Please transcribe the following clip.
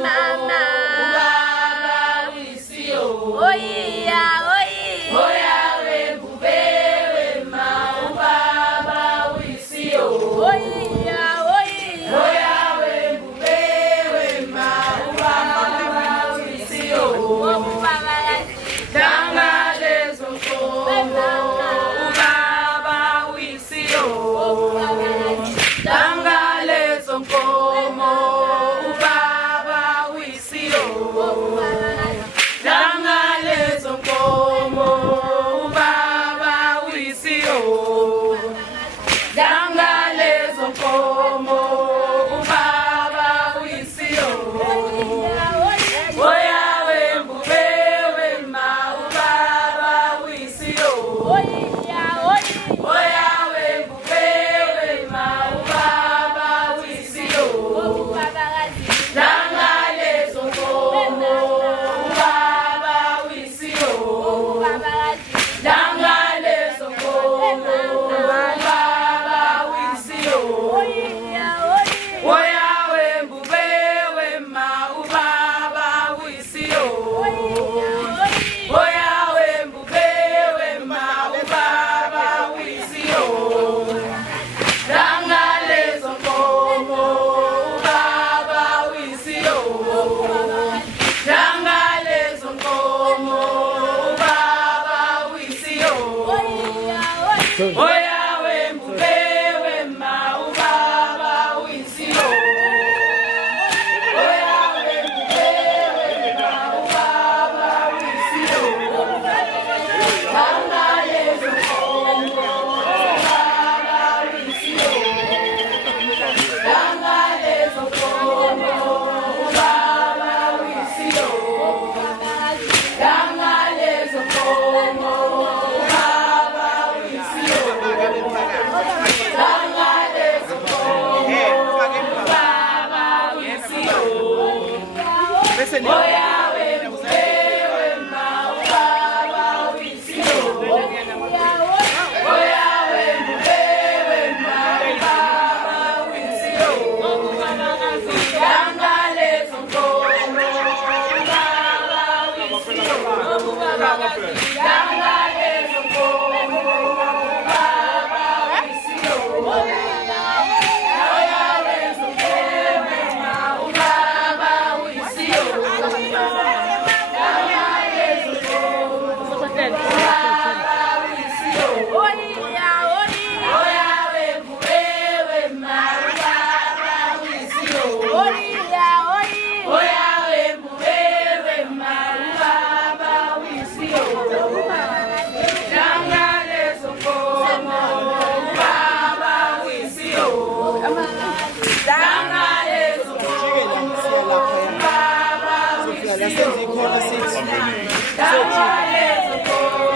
mama ubaba wisio oya oya wembube wema ubaba wisio oya oya wembube wema ubaba wisio Dangalezo komo ubaba wisio Dangalezo komo ubaba wisio Dangalezo komo ubaba wisio Dangalezo komo ubaba wisio Oya wembube wema ubaba wisio Oya wembube wema ubaba wisio Dangalezo komo ubaba wisio Dangalezo komo ubaba wisio Oya wembube wema ubaba wisio Oya wembube wema ubaba wisio Dangalezo komo ubaba wisio Dangalezo komo ubaba wisio Oya wembube wema ubaba wisio Oya wembube wema ubaba wisio Dangalezo komo ubaba wisio Dangalezo komo ubaba wisio Dangalezo komo ubaba wisio Dangalezo komo ubaba wisio Oya wembube wema ubaba wisio Oya wembube wema ubaba wisio Dangalezo komo ubaba wisio Dangalezo komo ubaba wisio Oya wembube wema ubaba wisio Dangalezo komo ubaba wisio Oya wembube wema ubaba wisio Oya wembube wema ubaba wisio Dangalezo komo ubaba wisio Dangalezo komo ubaba wisio Dangalezo komo